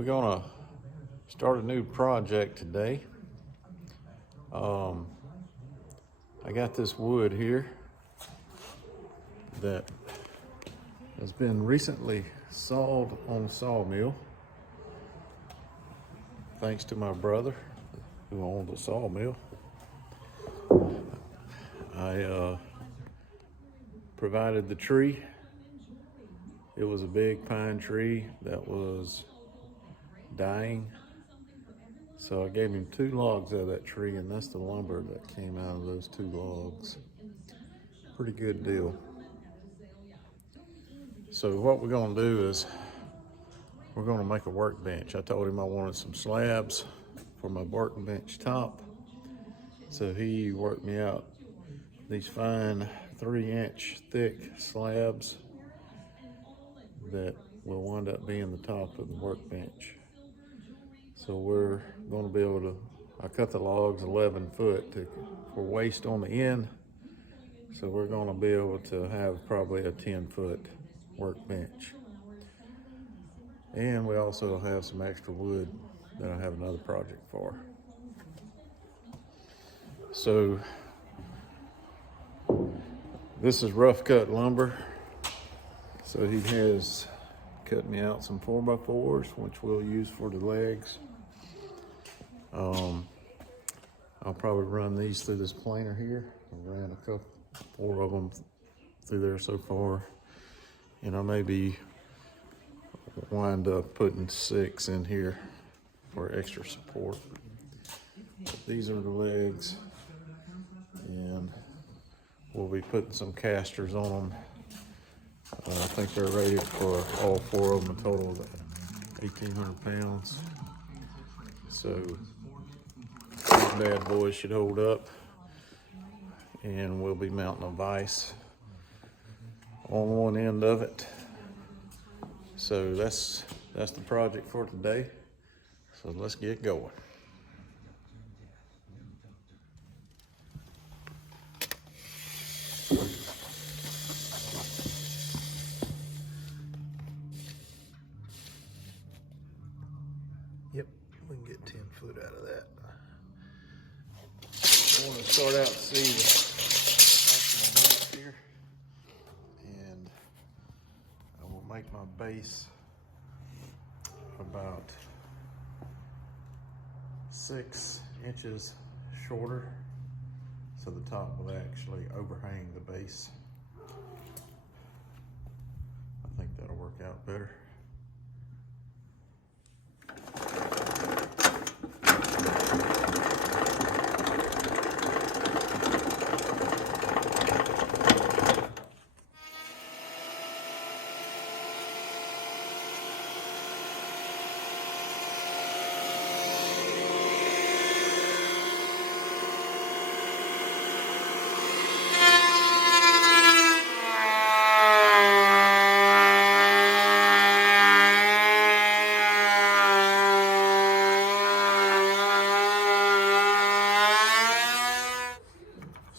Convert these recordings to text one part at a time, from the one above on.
We're gonna start a new project today. I got this wood here that has been recently sawed on a sawmill, thanks to my brother who owned a sawmill. I provided the tree. It was a big pine tree that was dying. So I gave him 2 logs out of that tree, and that's the lumber that came out of those 2 logs. Pretty good deal. So what we're gonna do is we're gonna make a workbench. I told him I wanted some slabs for my workbench top. So he worked me out these fine 3-inch thick slabs that will wind up being the top of the workbench. So we're going to be able to, I cut the logs 11 foot for waste on the end. So we're going to be able to have probably a 10-foot workbench. And we also have some extra wood that I have another project for. So this is rough cut lumber. So he has cut me out some 4x4s, which we'll use for the legs. I'll probably run these through this planer here. I ran 4 of them through there so far. And I maybe wind up putting 6 in here for extra support. But these are the legs, and we'll be putting some casters on them. I think they're rated for all 4 of them, a total of 1,800 pounds. So these bad boys should hold up, and we'll be mounting a vise on one end of it. So that's the project for today. So let's get going. Yep, we can get 10 foot out of that. I want to start out to see the maximum width here, and I will make my base about 6 inches shorter, so the top will actually overhang the base. I think that'll work out better.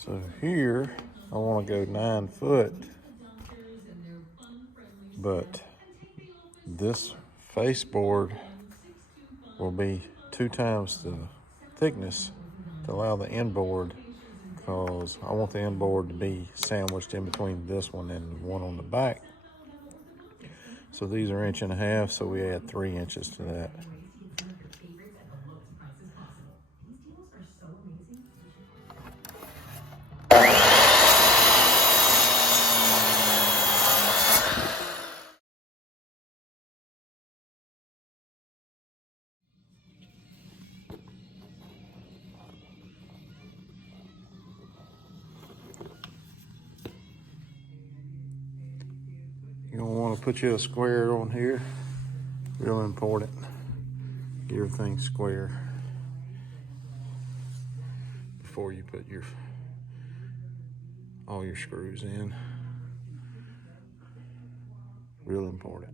So here, I want to go 9 foot, but this face board will be 2 times the thickness to allow the end board, because I want the end board to be sandwiched in between this one and the one on the back. So these are 1.5 inches, so we add 3 inches to that. You're gonna want to put you a square on here. Real important. Get everything square before you put all your screws in. Real important.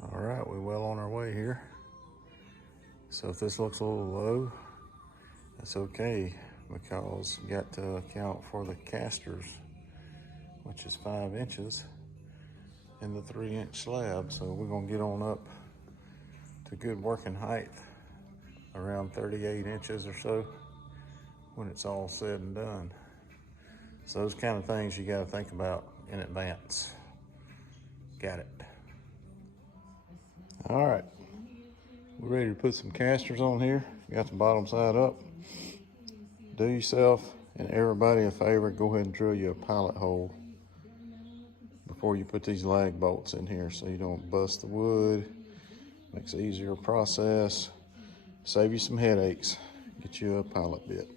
All right, we're well on our way here. So if this looks a little low, that's okay. because you got to account for the casters, which is 5 inches in the 3-inch slab. So we're gonna get on up to good working height, around 38 inches or so when it's all said and done. So those kind of things you gotta think about in advance. Got it. All right, we're ready to put some casters on here. Got the bottom side up. Do yourself and everybody a favor, go ahead and drill you a pilot hole before you put these lag bolts in here so you don't bust the wood. Makes it easier process. Save you some headaches. Get you a pilot bit.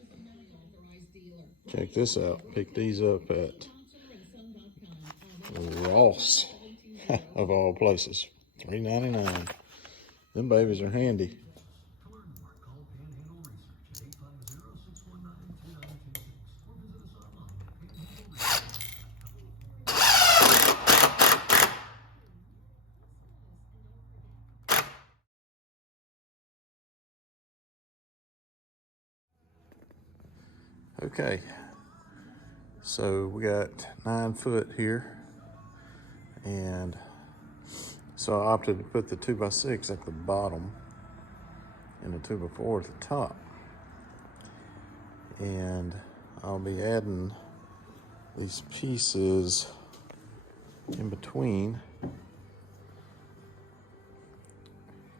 Check this out. Pick these up at Ross, of all places. $3.99. Them babies are handy. Okay, so we got 9 foot here, and so I opted to put the 2x6 at the bottom and the 2x4 at the top. And I'll be adding these pieces in between,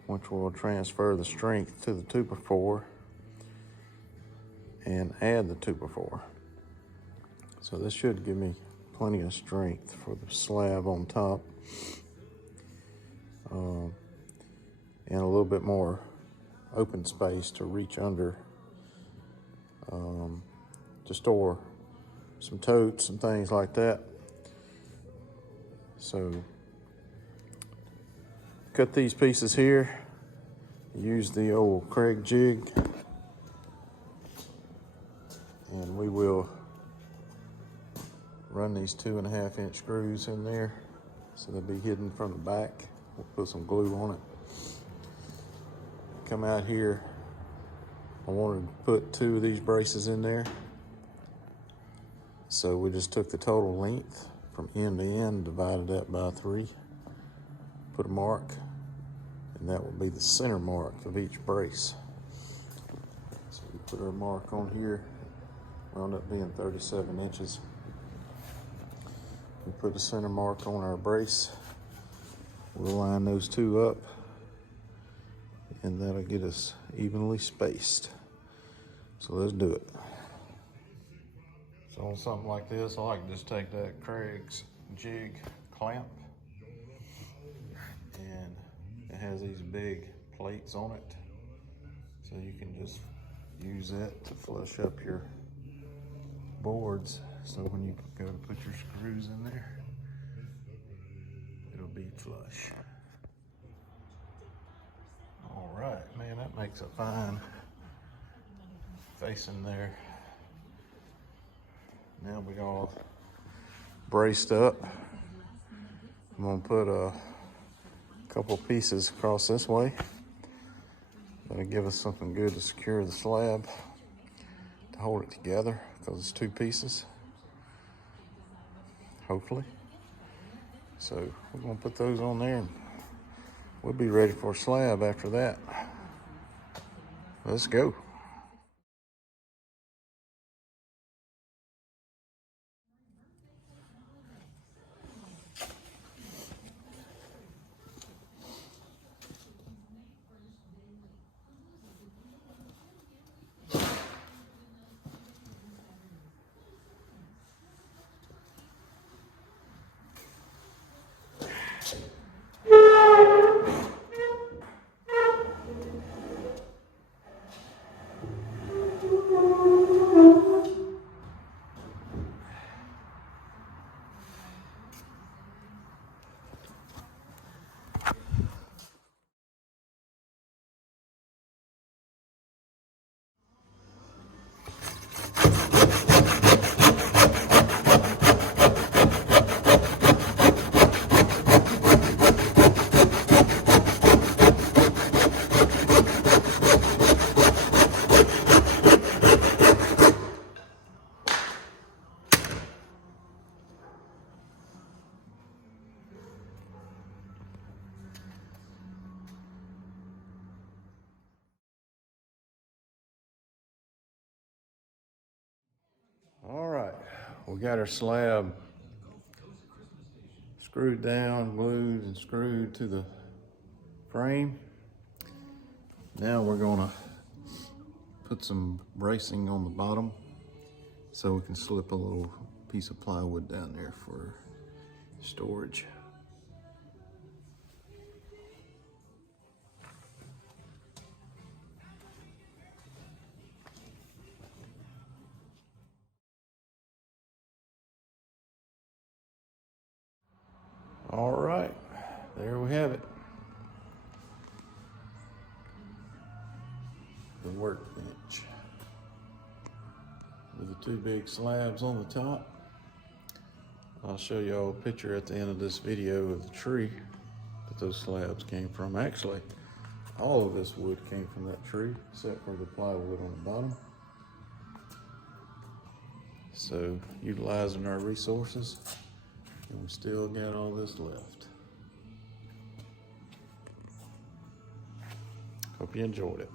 which will transfer the strength to the 2x4 and add the 2x4. So this should give me plenty of strength for the slab on top, and a little bit more open space to reach under, to store some totes and things like that. So cut these pieces here, use the old Craig jig, and we will run these 2.5-inch screws in there so they'll be hidden from the back. We'll put some glue on it. Come out here, I wanted to put 2 of these braces in there. So we just took the total length from end to end, divided that by 3, put a mark, and that will be the center mark of each brace. So we put our mark on here, wound up being 37 inches. We put a center mark on our brace. We'll line those 2 up, and that'll get us evenly spaced. So let's do it. So on something like this, I like to just take that Craig's jig clamp, and it has these big plates on it. So you can just use that to flush up your boards. So when you go to put your screws in there, it'll be flush. All right, man, that makes a fine facing there. Now we all braced up. I'm gonna put a couple pieces across this way. That'll give us something good to secure the slab, to hold it together, because it's 2 pieces, hopefully. So we're gonna put those on there, and we'll be ready for a slab after that. Let's go. we got our slab screwed down, glued and screwed to the frame. Now we're gonna put some bracing on the bottom so we can slip a little piece of plywood down there for storage. All right, there we have it. The workbench with the two big slabs on the top. I'll show y'all a picture at the end of this video of the tree that those slabs came from. Actually, all of this wood came from that tree except for the plywood on the bottom. So utilizing our resources, and we still got all this left. Hope you enjoyed it.